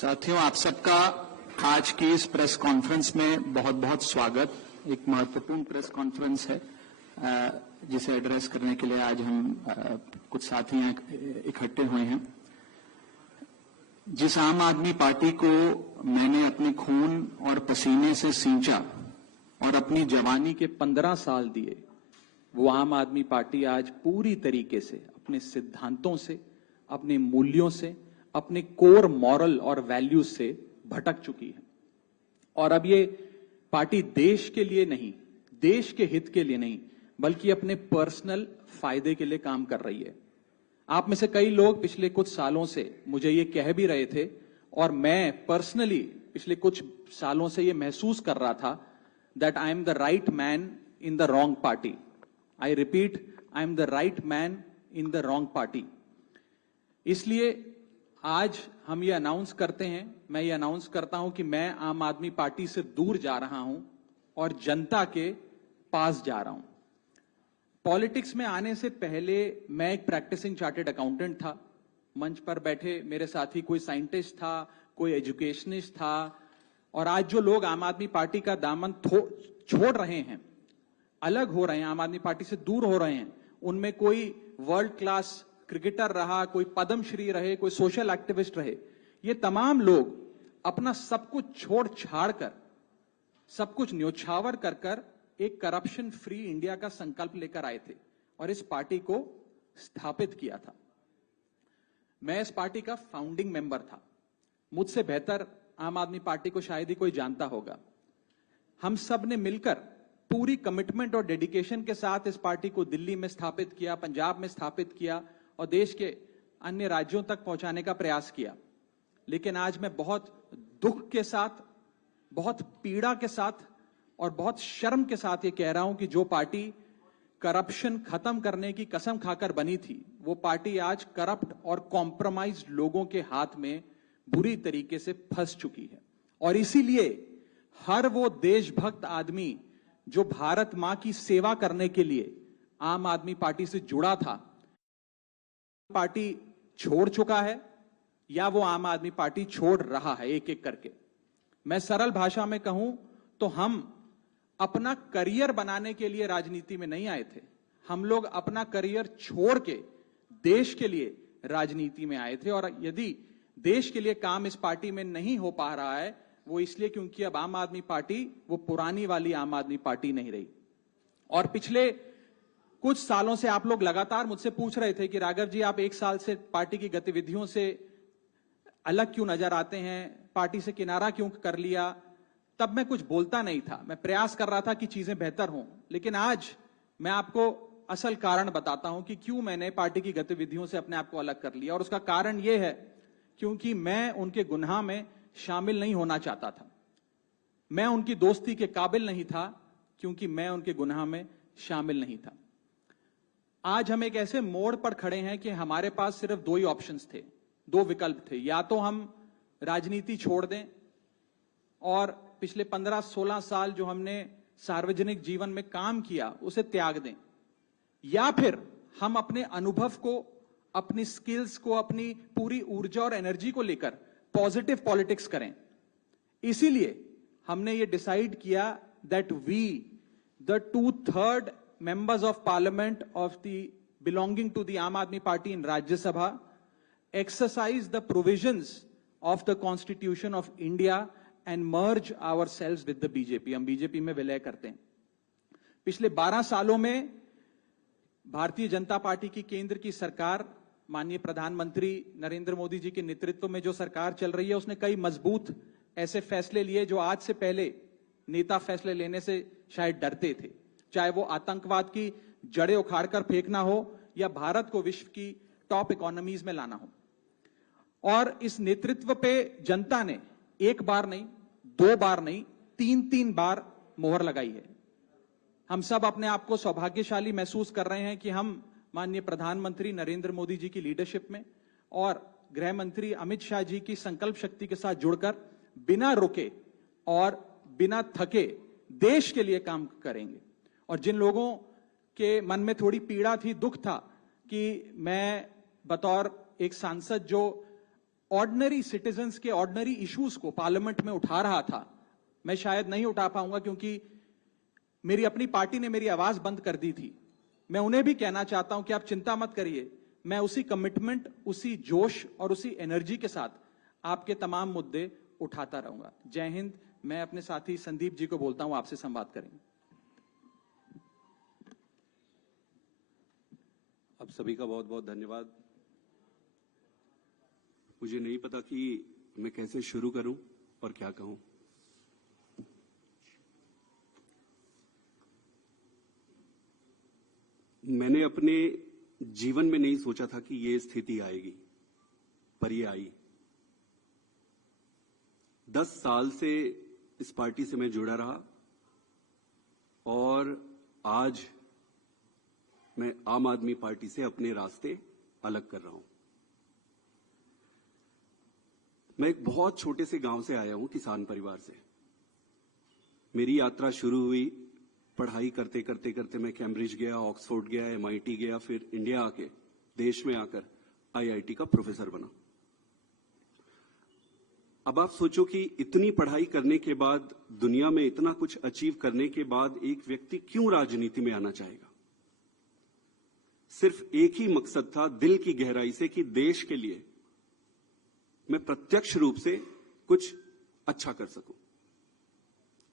साथियों, आप सबका आज की इस प्रेस कॉन्फ्रेंस में बहुत बहुत स्वागत। एक महत्वपूर्ण प्रेस कॉन्फ्रेंस है जिसे एड्रेस करने के लिए आज हम कुछ साथी इकट्ठे हुए हैं। जिस आम आदमी पार्टी को मैंने अपने खून और पसीने से सींचा और अपनी जवानी के 15 साल दिए, वो आम आदमी पार्टी आज पूरी तरीके से अपने सिद्धांतों से, अपने मूल्यों से, अपने कोर मॉरल और वैल्यूज से भटक चुकी है। और अब ये पार्टी देश के लिए नहीं, देश के हित के लिए नहीं, बल्कि अपने पर्सनल फायदे के लिए काम कर रही है। आप में से कई लोग पिछले कुछ सालों से मुझे ये कह भी रहे थे, और मैं पर्सनली पिछले कुछ सालों से ये महसूस कर रहा था that I am the right man in the wrong party. I repeat, I am the right man in the wrong party. इसलिए आज हम ये अनाउंस करते हैं, मैं ये अनाउंस करता हूं कि मैं आम आदमी पार्टी से दूर जा रहा हूं और जनता के पास जा रहा हूं। पॉलिटिक्स में आने से पहले मैं एक प्रैक्टिसिंग चार्टर्ड अकाउंटेंट था। मंच पर बैठे मेरे साथी कोई साइंटिस्ट था, कोई एजुकेशनिस्ट था, और आज जो लोग आम आदमी पार्टी का दामन छोड़ रहे हैं, अलग हो रहे हैं, आम आदमी पार्टी से दूर हो रहे हैं, उनमें कोई वर्ल्ड क्लास क्रिकेटर रहा, कोई पद्मश्री रहे, कोई सोशल एक्टिविस्ट रहे। ये तमाम लोग अपना सब कुछ छोड़ छाड़ कर, सब कुछ न्योछावर कर कर एक करप्शन फ्री इंडिया का संकल्प लेकर आए थे और इस पार्टी को स्थापित किया था। मैं इस पार्टी का फाउंडिंग मेंबर था। मुझसे बेहतर आम आदमी पार्टी को शायद ही कोई जानता होगा। हम सब ने मिलकर पूरी कमिटमेंट और डेडिकेशन के साथ इस पार्टी को दिल्ली में स्थापित किया, पंजाब में स्थापित किया और देश के अन्य राज्यों तक पहुंचाने का प्रयास किया। लेकिन आज मैं बहुत दुख के साथ, बहुत पीड़ा के साथ और बहुत शर्म के साथ ये कह रहा हूं कि जो पार्टी करप्शन खत्म करने की कसम खाकर बनी थी, वो पार्टी आज करप्ट और कॉम्प्रोमाइज्ड लोगों के हाथ में बुरी तरीके से फंस चुकी है। और इसीलिए हर वो देशभक्त आदमी जो भारत मां की सेवा करने के लिए आम आदमी पार्टी से जुड़ा था, पार्टी छोड़ चुका है या वो आम आदमी पार्टी छोड़ रहा है एक एक करके। मैं सरल भाषा में कहूं तो हम अपना करियर बनाने के लिए राजनीति में नहीं आए थे। हम लोग अपना करियर छोड़ के देश के लिए राजनीति में आए थे। और यदि देश के लिए काम इस पार्टी में नहीं हो पा रहा है, वो इसलिए क्योंकि अब आम आदमी पार्टी वो पुरानी वाली आम आदमी पार्टी नहीं रही। और पिछले कुछ सालों से आप लोग लगातार मुझसे पूछ रहे थे कि राघव जी, आप एक साल से पार्टी की गतिविधियों से अलग क्यों नजर आते हैं, पार्टी से किनारा क्यों कर लिया। तब मैं कुछ बोलता नहीं था, मैं प्रयास कर रहा था कि चीजें बेहतर हों। लेकिन आज मैं आपको असल कारण बताता हूं कि क्यों मैंने पार्टी की गतिविधियों से अपने आप को अलग कर लिया। और उसका कारण यह है क्योंकि मैं उनके गुनाह में शामिल नहीं होना चाहता था। मैं उनकी दोस्ती के काबिल नहीं था क्योंकि मैं उनके गुनाह में शामिल नहीं था। आज हम एक ऐसे मोड़ पर खड़े हैं कि हमारे पास सिर्फ दो ही ऑप्शंस थे, दो विकल्प थे। या तो हम राजनीति छोड़ दें और पिछले 15-16 साल जो हमने सार्वजनिक जीवन में काम किया उसे त्याग दें, या फिर हम अपने अनुभव को, अपनी स्किल्स को, अपनी पूरी ऊर्जा और एनर्जी को लेकर पॉजिटिव पॉलिटिक्स करें। इसीलिए हमने ये डिसाइड किया that we, the 2/3 members of parliament of the belonging to the Aam Aadmi Party in Rajya Sabha, exercise the provisions of the Constitution of India and merge ourselves with the BJP। हम BJP में विलय करते हैं। पिछले 12 सालों में Bharatiya Janata party की केंद्र की सरकार, माननीय प्रधानमंत्री नरेंद्र मोदी जी के नेतृत्व में जो सरकार चल रही है, उसने कई मजबूत ऐसे फैसले लिए जो आज से पहले नेता फैसले लेने से शायद डरते थे। चाहे वो आतंकवाद की जड़ें उखाड़कर फेंकना हो या भारत को विश्व की टॉप इकोनॉमीज में लाना हो। और इस नेतृत्व पे जनता ने एक बार नहीं, दो बार नहीं, 3-3 बार मोहर लगाई है। हम सब अपने आप को सौभाग्यशाली महसूस कर रहे हैं कि हम माननीय प्रधानमंत्री नरेंद्र मोदी जी की लीडरशिप में और गृह मंत्री अमित शाह जी की संकल्प शक्ति के साथ जुड़कर बिना रुके और बिना थके देश के लिए काम करेंगे। और जिन लोगों के मन में थोड़ी पीड़ा थी, दुख था कि मैं बतौर एक सांसद जो ऑर्डिनरी सिटीजन्स के ऑर्डिनरी इश्यूज को पार्लियामेंट में उठा रहा था, मैं शायद नहीं उठा पाऊंगा क्योंकि मेरी अपनी पार्टी ने मेरी आवाज बंद कर दी थी। मैं उन्हें भी कहना चाहता हूं कि आप चिंता मत करिए, मैं उसी कमिटमेंट, उसी जोश और उसी एनर्जी के साथ आपके तमाम मुद्दे उठाता रहूंगा। जय हिंद। मैं अपने साथी संदीप जी को बोलता हूं, आपसे संवाद करेंगे। आप सभी का बहुत बहुत धन्यवाद। मुझे नहीं पता कि मैं कैसे शुरू करूं और क्या कहूं। मैंने अपने जीवन में नहीं सोचा था कि ये स्थिति आएगी, पर ये आई। 10 साल से इस पार्टी से मैं जुड़ा रहा और आज मैं आम आदमी पार्टी से अपने रास्ते अलग कर रहा हूं। मैं एक बहुत छोटे से गांव से आया हूं, किसान परिवार से। मेरी यात्रा शुरू हुई पढ़ाई करते करते करते। मैं कैम्ब्रिज गया, ऑक्सफोर्ड गया, MIT गया, फिर इंडिया आके, देश में आकर IIT का प्रोफेसर बना। अब आप सोचो कि इतनी पढ़ाई करने के बाद, दुनिया में इतना कुछ अचीव करने के बाद एक व्यक्ति क्यों राजनीति में आना चाहेगा? सिर्फ एक ही मकसद था दिल की गहराई से कि देश के लिए मैं प्रत्यक्ष रूप से कुछ अच्छा कर सकूं।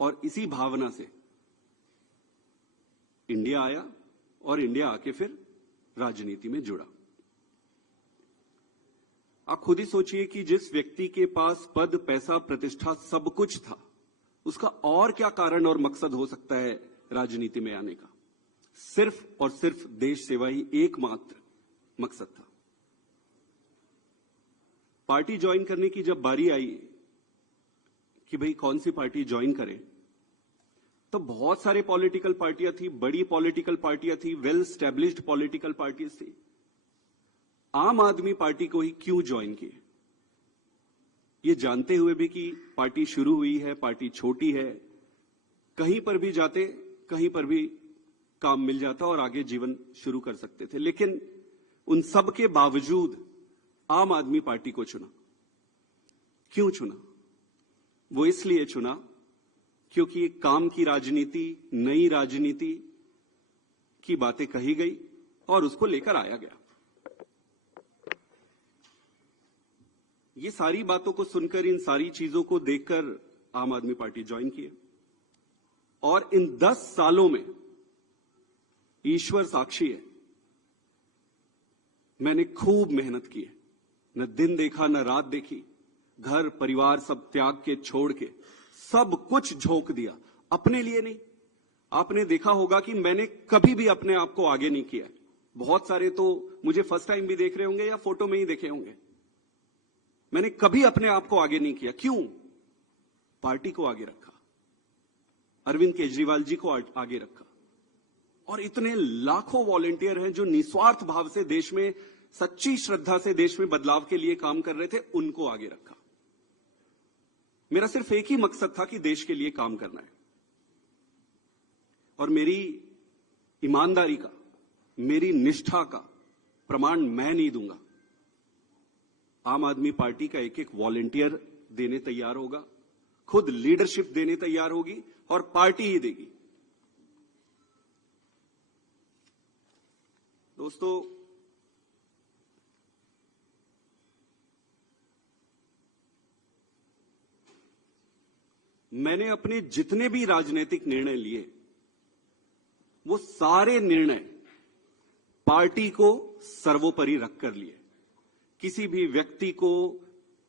और इसी भावना से इंडिया आया और इंडिया आके फिर राजनीति में जुड़ा। आप खुद ही सोचिए कि जिस व्यक्ति के पास पद, पैसा, प्रतिष्ठा सब कुछ था, उसका और क्या कारण और मकसद हो सकता है राजनीति में आने का? सिर्फ और सिर्फ देश सेवा ही एकमात्र मकसद था। पार्टी ज्वाइन करने की जब बारी आई कि भाई कौन सी पार्टी ज्वाइन करें, तो बहुत सारे पॉलिटिकल पार्टियां थी, बड़ी पॉलिटिकल पार्टियां थी, वेल स्टैब्लिश्ड पॉलिटिकल पार्टीज थी। आम आदमी पार्टी को ही क्यों ज्वाइन किए? ये जानते हुए भी कि पार्टी शुरू हुई है, पार्टी छोटी है, कहीं पर भी जाते, कहीं पर भी काम मिल जाता और आगे जीवन शुरू कर सकते थे। लेकिन उन सब के बावजूद आम आदमी पार्टी को चुना। क्यों चुना? वो इसलिए चुना क्योंकि एक काम की राजनीति, नई राजनीति की बातें कही गई और उसको लेकर आया गया। ये सारी बातों को सुनकर, इन सारी चीजों को देखकर आम आदमी पार्टी ज्वाइन किए। और इन 10 सालों में ईश्वर साक्षी है, मैंने खूब मेहनत की है। न दिन देखा, न रात देखी, घर परिवार सब त्याग के, छोड़ के, सब कुछ झोंक दिया। अपने लिए नहीं। आपने देखा होगा कि मैंने कभी भी अपने आप को आगे नहीं किया। बहुत सारे तो मुझे फर्स्ट टाइम भी देख रहे होंगे या फोटो में ही देखे होंगे। मैंने कभी अपने आप को आगे नहीं किया। क्यों? पार्टी को आगे रखा, अरविंद केजरीवाल जी को आगे रखा। और इतने लाखों वॉलंटियर हैं जो निस्वार्थ भाव से देश में, सच्ची श्रद्धा से देश में बदलाव के लिए काम कर रहे थे, उनको आगे रखा। मेरा सिर्फ एक ही मकसद था कि देश के लिए काम करना है। और मेरी ईमानदारी का, मेरी निष्ठा का प्रमाण मैं नहीं दूंगा। आम आदमी पार्टी का एक एक वॉलंटियर देने तैयार होगा, खुद लीडरशिप देने तैयार होगी और पार्टी ही देगी। दोस्तों, मैंने अपने जितने भी राजनीतिक निर्णय लिए, वो सारे निर्णय पार्टी को सर्वोपरि रखकर लिए। किसी भी व्यक्ति को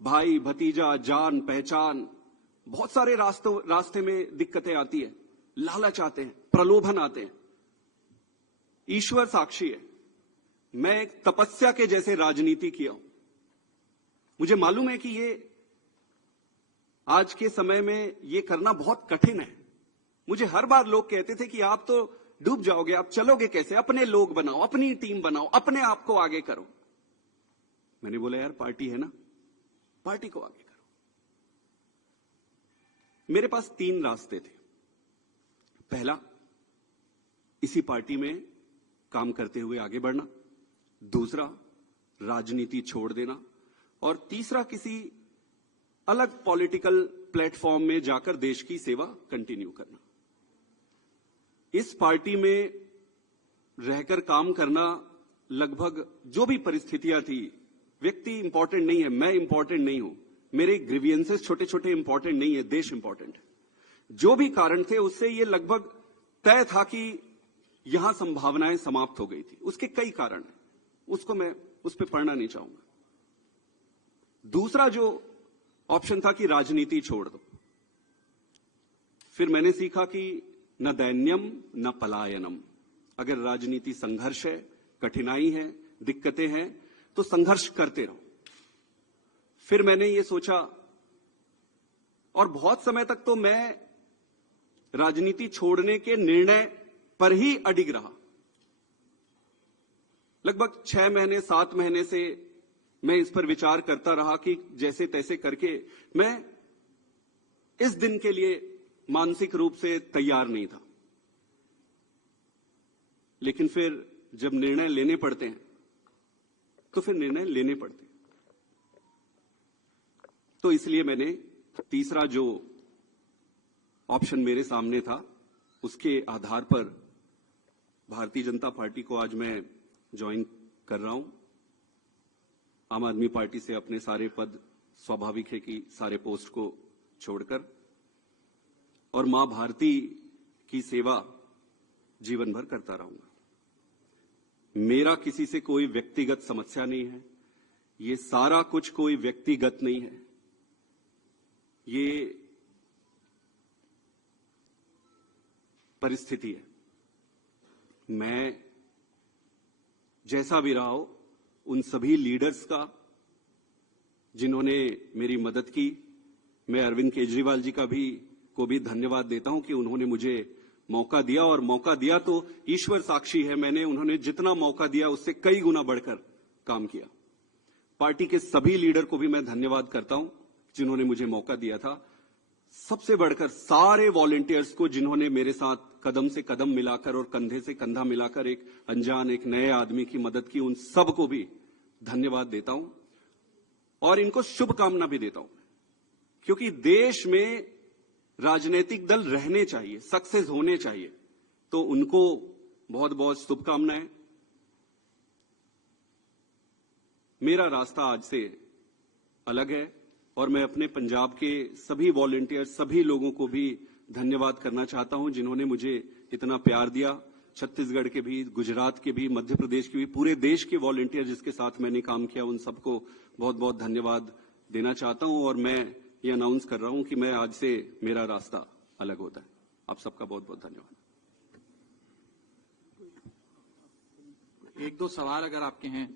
भाई, भतीजा, जान पहचान, बहुत सारे रास्ते में दिक्कतें आती है, लालच आते हैं, प्रलोभन आते हैं। ईश्वर साक्षी है, मैं एक तपस्या के जैसे राजनीति किया हूं। मुझे मालूम है कि ये आज के समय में ये करना बहुत कठिन है। मुझे हर बार लोग कहते थे कि आप तो डूब जाओगे, आप चलोगे कैसे? अपने लोग बनाओ, अपनी टीम बनाओ, अपने आप को आगे करो। मैंने बोला यार, पार्टी है ना, पार्टी को आगे करो। मेरे पास 3 रास्ते थे। पहला, इसी पार्टी में काम करते हुए आगे बढ़ना। दूसरा, राजनीति छोड़ देना। और तीसरा किसी अलग पॉलिटिकल प्लेटफॉर्म में जाकर देश की सेवा कंटिन्यू करना। इस पार्टी में रहकर काम करना, लगभग जो भी परिस्थितियां थी, व्यक्ति इंपॉर्टेंट नहीं है, मैं इंपॉर्टेंट नहीं हूं, मेरे ग्रीवियंसेस छोटे छोटे इंपॉर्टेंट नहीं है, देश इंपॉर्टेंट है। जो भी कारण थे उससे ये लगभग तय था कि यहां संभावनाएं समाप्त हो गई थी। उसके कई कारण हैं, उसको मैं उस पर पढ़ना नहीं चाहूंगा। दूसरा जो ऑप्शन था कि राजनीति छोड़ दो। फिर मैंने सीखा कि न दैन्यम न पलायनम। अगर राजनीति संघर्ष है, कठिनाई है, दिक्कतें हैं, तो संघर्ष करते रहो। फिर मैंने ये सोचा, और बहुत समय तक तो मैं राजनीति छोड़ने के निर्णय पर ही अडिग रहा। लगभग 6 महीने 7 महीने से मैं इस पर विचार करता रहा कि जैसे तैसे करके मैं इस दिन के लिए मानसिक रूप से तैयार नहीं था। लेकिन फिर जब निर्णय लेने पड़ते हैं तो फिर निर्णय लेने पड़ते हैं। तो इसलिए मैंने तीसरा जो ऑप्शन मेरे सामने था, उसके आधार पर भारतीय जनता पार्टी को आज मैं ज्वाइन कर रहा हूं। आम आदमी पार्टी से अपने सारे पद, स्वाभाविक है कि सारे पोस्ट को छोड़कर, और मां भारती की सेवा जीवन भर करता रहूंगा। मेरा किसी से कोई व्यक्तिगत समस्या नहीं है, ये सारा कुछ कोई व्यक्तिगत नहीं है, ये परिस्थिति है। मैं जैसा भी रहा हो, उन सभी लीडर्स का जिन्होंने मेरी मदद की, मैं अरविंद केजरीवाल जी को भी धन्यवाद देता हूं कि उन्होंने मुझे मौका दिया, और मौका दिया तो ईश्वर साक्षी है, मैंने उन्होंने जितना मौका दिया उससे कई गुना बढ़कर काम किया। पार्टी के सभी लीडर को भी मैं धन्यवाद करता हूं जिन्होंने मुझे मौका दिया था। सबसे बढ़कर सारे वॉलंटियर्स को जिन्होंने मेरे साथ कदम से कदम मिलाकर और कंधे से कंधा मिलाकर एक अनजान, एक नए आदमी की मदद की, उन सबको भी धन्यवाद देता हूं और इनको शुभकामना भी देता हूं, क्योंकि देश में राजनीतिक दल रहने चाहिए, सक्सेस होने चाहिए, तो उनको बहुत बहुत शुभकामनाएं। मेरा रास्ता आज से अलग है और मैं अपने पंजाब के सभी वॉलंटियर, सभी लोगों को भी धन्यवाद करना चाहता हूं जिन्होंने मुझे इतना प्यार दिया। छत्तीसगढ़ के भी, गुजरात के भी, मध्य प्रदेश के भी, पूरे देश के वॉलंटियर जिसके साथ मैंने काम किया, उन सबको बहुत बहुत धन्यवाद देना चाहता हूं। और मैं ये अनाउंस कर रहा हूं कि मैं आज से मेरा रास्ता अलग होता है। आप सबका बहुत बहुत धन्यवाद। एक दो सवाल अगर आपके हैं,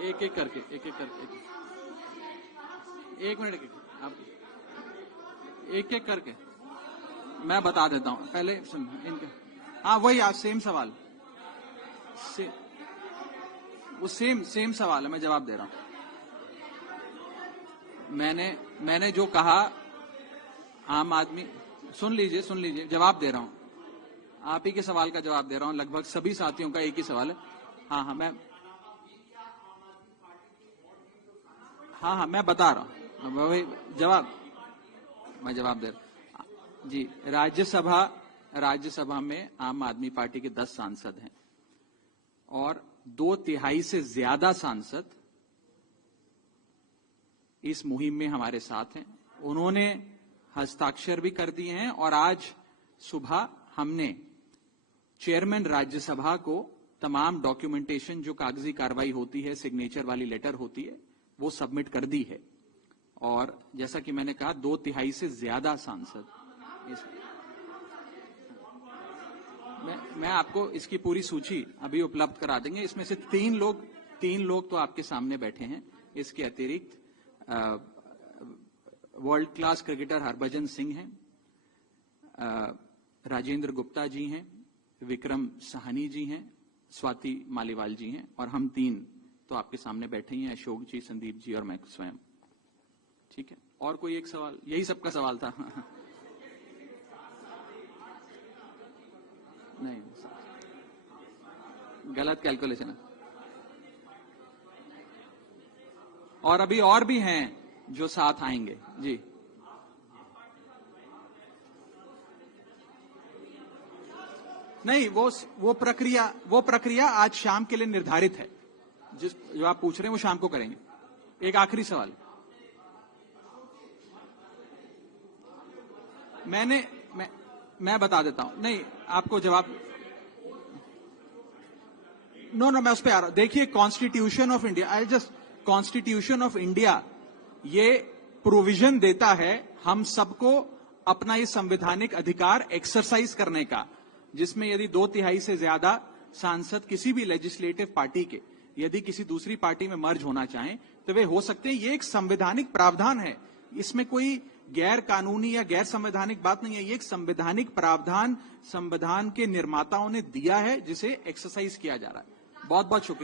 एक एक करके एक मिनट आप एक एक करके मैं बता देता हूं। पहले सुन इनके, हाँ वही आज सेम सवाल, वो सेम सवाल है, मैं जवाब दे रहा हूं। मैंने जो कहा, आम आदमी, सुन लीजिए, जवाब दे रहा हूं। आप ही के सवाल का जवाब दे रहा हूं, लगभग सभी साथियों का एक ही सवाल है। हाँ मैं बता रहा हूं, वही मैं जवाब दे रहा हूं जी। राज्यसभा में आम आदमी पार्टी के 10 सांसद हैं और 2/3 से ज्यादा सांसद इस मुहिम में हमारे साथ हैं। उन्होंने हस्ताक्षर भी कर दिए हैं और आज सुबह हमने चेयरमैन राज्यसभा को तमाम डॉक्यूमेंटेशन, जो कागजी कार्रवाई होती है, सिग्नेचर वाली लेटर होती है, वो सबमिट कर दी है। और जैसा कि मैंने कहा, 2/3 से ज्यादा सांसद मैं आपको इसकी पूरी सूची अभी उपलब्ध करा देंगे। इसमें से 3 लोग तो आपके सामने बैठे हैं। इसके अतिरिक्त world class cricketer Harbhajan Singh हैं, राजेंद्र गुप्ता जी हैं, विक्रम साहनी जी हैं, स्वाति मालीवाल जी हैं, और हम 3 तो आपके सामने बैठे ही हैं, अशोक जी, संदीप जी और मैं स्वयं। ठीक है, और कोई एक सवाल? यही सबका सवाल था। नहीं, गलत कैलकुलेशन है। और अभी और भी हैं जो साथ आएंगे। जी, नहीं, वो प्रक्रिया आज शाम के लिए निर्धारित है। जो आप पूछ रहे हैं वो शाम को करेंगे। एक आखिरी सवाल, मैं बता देता हूं। नहीं, आपको जवाब नो, मैं उस पर आ रहा हूं। देखिए, कॉन्स्टिट्यूशन ऑफ इंडिया ये प्रोविजन देता है हम सबको अपना ये संवैधानिक अधिकार एक्सरसाइज करने का, जिसमें यदि 2/3 से ज्यादा सांसद किसी भी लेजिस्लेटिव पार्टी के यदि किसी दूसरी पार्टी में मर्ज होना चाहें तो वे हो सकते हैं। ये एक संवैधानिक प्रावधान है, इसमें कोई गैर कानूनी या गैर संवैधानिक बात नहीं है। ये एक संवैधानिक प्रावधान संविधान के निर्माताओं ने दिया है, जिसे एक्सरसाइज किया जा रहा है। बहुत बहुत शुक्रिया।